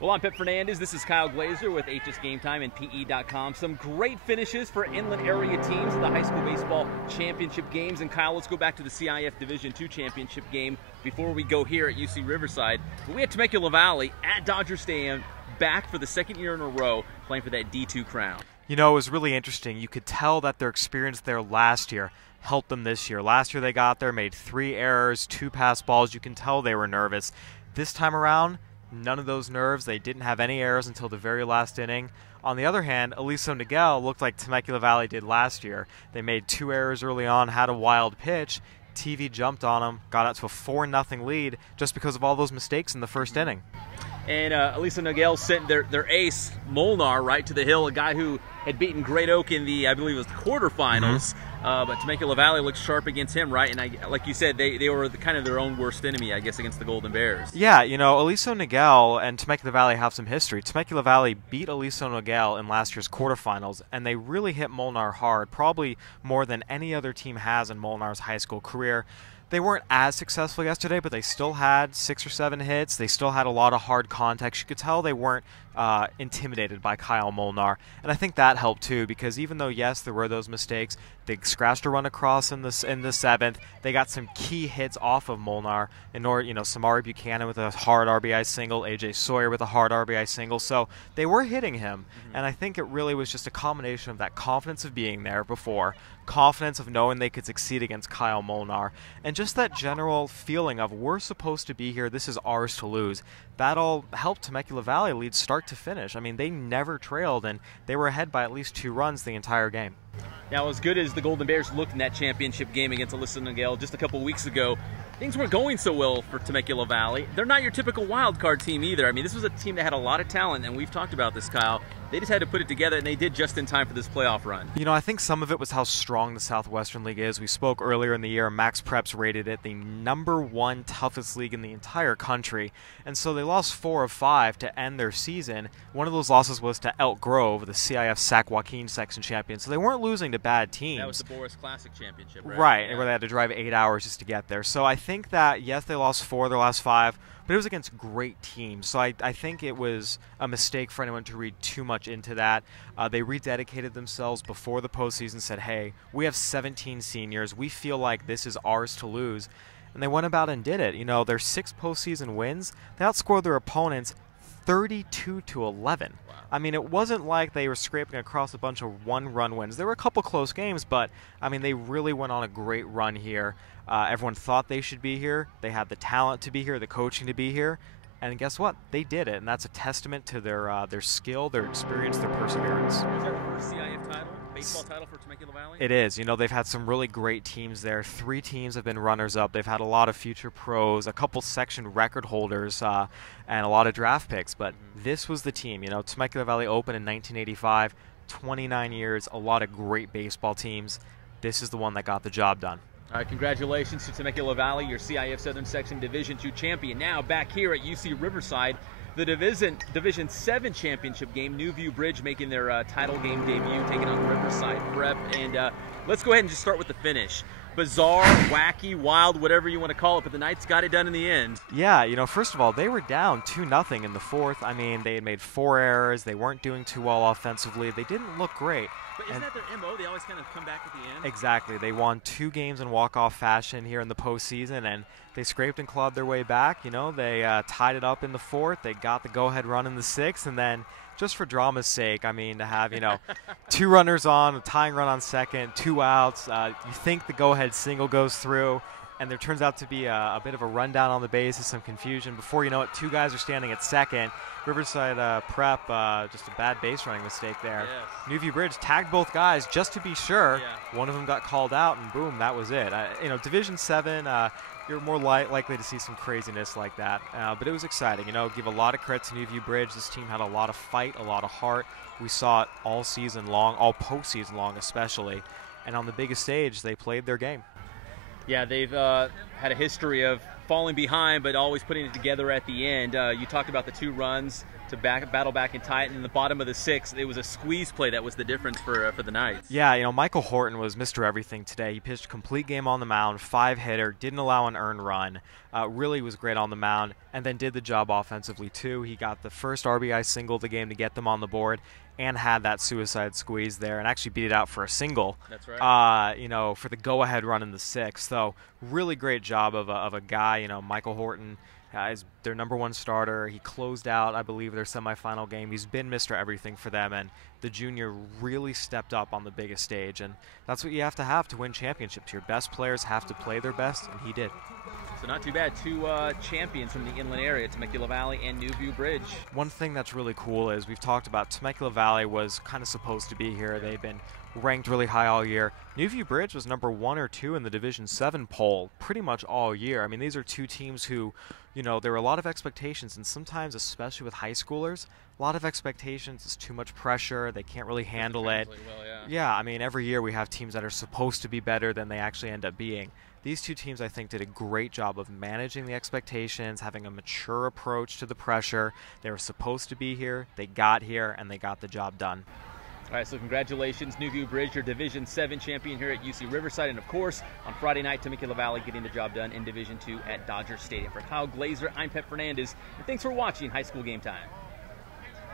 Well, I'm Fernandez. This is Kyle Glaser with HS Game Time and PE.com. Some great finishes for inland area teams in the high school baseball championship games. And Kyle, let's go back to the CIF Division II championship game before we go here at UC Riverside. But we had Temecula Valley at Dodger Stadium, back for the second year in a row, playing for that D2 crown. You know, it was really interesting. You could tell that their experience there last year helped them this year. Last year they got there, made 3 errors, 2 pass balls. You can tell they were nervous. This time around, none of those nerves. They didn't have any errors until the very last inning. On the other hand, Aliso Niguel looked like Temecula Valley did last year. They made 2 errors early on, had a wild pitch. TV jumped on them, got out to a 4-0 lead just because of all those mistakes in the first inning. And Aliso Niguel sent their ace, Molnar, right to the hill, a guy who had beaten Great Oak in the, I believe it was the quarterfinals. But Temecula Valley looked sharp against him, right? And like you said, they were kind of their own worst enemy, I guess, against the Golden Bears. Yeah, you know, Aliso Niguel and Temecula Valley have some history. Temecula Valley beat Aliso Niguel in last year's quarterfinals, and they really hit Molnar hard, probably more than any other team has in Molnar's high school career. They weren't as successful yesterday, but they still had 6 or 7 hits. They still had a lot of hard contacts. You could tell they weren't intimidated by Kyle Molnar. And I think that helped too, because even though, yes, there were those mistakes, they scratched a run across in the 7th. They got some key hits off of Molnar. Samari Buchanan with a hard RBI single, AJ Sawyer with a hard RBI single. So they were hitting him. And I think it really was just a combination of that confidence of being there before, confidence of knowing they could succeed against Kyle Molnar, and just that general feeling of we're supposed to be here, this is ours to lose. That all helped Temecula Valley lead start to finish. I mean, they never trailed, and they were ahead by at least 2 runs the entire game. Now, as good as the Golden Bears looked in that championship game against Aliso Niguel just a couple weeks ago, things weren't going so well for Temecula Valley. They're not your typical wild card team either. I mean, this was a team that had a lot of talent, and we've talked about this, Kyle. They just had to put it together, and they did just in time for this playoff run. You know, I think some of it was how strong the Southwestern League is. We spoke earlier in the year. Max Preps rated it the #1 toughest league in the entire country, and so they lost 4 of 5 to end their season. One of those losses was to Elk Grove, the CIF Sac Joaquin section champion, so they weren't losing to bad teams. That was the Boris Classic Championship, right? Right, where they had to drive 8 hours just to get there. So I think that, yes, they lost 4 of their last 5, but it was against great teams. So I think it was a mistake for anyone to read too much into that. They rededicated themselves before the postseason, said, hey, we have 17 seniors. We feel like this is ours to lose. And they went about and did it. You know, their 6 postseason wins, they outscored their opponents 32-11. Wow. I mean, it wasn't like they were scraping across a bunch of 1-run wins. There were a couple close games, but, I mean, they really went on a great run here. Everyone thought they should be here. They had the talent to be here, the coaching to be here. And guess what? They did it, and that's a testament to their skill, their experience, their perseverance. Is that the first CIF title, baseball title for Temecula Valley? It is. You know, they've had some really great teams there. 3 teams have been runners-up. They've had a lot of future pros, a couple section record holders, and a lot of draft picks. But this was the team. You know, Temecula Valley opened in 1985, 29 years, a lot of great baseball teams. This is the one that got the job done. All right, congratulations to Temecula Valley, your CIF Southern Section Division II champion. Now back here at UC Riverside, the Division VII championship game, Nuview Bridge making their title game debut, taking on Riverside Prep. And let's go ahead and just start with the finish. Bizarre, wacky, wild, whatever you want to call it, but the Knights got it done in the end. Yeah, you know, first of all, they were down 2-0 in the 4th. I mean, they had made 4 errors. They weren't doing too well offensively. They didn't look great. But isn't that their MO? They always kind of come back at the end? Exactly. They won 2 games in walk-off fashion here in the postseason, and they scraped and clawed their way back. You know, they tied it up in the 4th. They got the go-ahead run in the 6th, and then just for drama's sake, I mean, to have, 2 runners on, a tying run on second, 2 outs, you think the go-ahead single goes through, and there turns out to be a bit of a rundown on the bases, some confusion. Before you know it, 2 guys are standing at second. Riverside Prep, just a bad base running mistake there. Yes. Nuview Bridge tagged both guys just to be sure. Yeah. One of them got called out, and boom, that was it. Division VII, you're more likely to see some craziness like that. But it was exciting. Give a lot of credit to Nuview Bridge. This team had a lot of fight, a lot of heart. We saw it all season long, all postseason long especially. And on the biggest stage, they played their game. Yeah, they've had a history of falling behind, but always putting it together at the end. You talked about the 2 runs to battle back and tie it, and in the bottom of the 6th, it was a squeeze play that was the difference for the Knights. Yeah, you know, Michael Horton was Mr. Everything today. He pitched a complete game on the mound, 5-hitter, didn't allow an earned run, really was great on the mound, and then did the job offensively too. He got the first RBI single of the game to get them on the board, and had that suicide squeeze there, and actually beat it out for a single. That's right. You know, for the go-ahead run in the 6th. So really great job of a guy. You know, Michael Horton is their #1 starter. He closed out, I believe, their semifinal game. He's been Mr. Everything for them, and the junior really stepped up on the biggest stage, and that's what you have to win championships. Your best players have to play their best, and he did. So not too bad. 2 champions from the inland area, Temecula Valley and Nuview Bridge. One thing that's really cool is we've talked about Temecula Valley was kind of supposed to be here. They've been ranked really high all year. Nuview Bridge was #1 or 2 in the Division 7 poll pretty much all year. I mean, these are 2 teams who, you know, there were a lot of expectations, and sometimes, especially with high schoolers, a lot of expectations. It's too much pressure. They can't really handle it. Well, yeah, I mean, every year we have teams that are supposed to be better than they actually end up being. These 2 teams, I think, did a great job of managing the expectations, having a mature approach to the pressure. They were supposed to be here, they got here, and they got the job done. All right, so congratulations, Nuview Bridge, your Division 7 champion here at UC Riverside. And, of course, on Friday night, Temecula Valley getting the job done in Division 2 at Dodger Stadium. For Kyle Glaser, I'm Fernandez, and thanks for watching High School Game Time.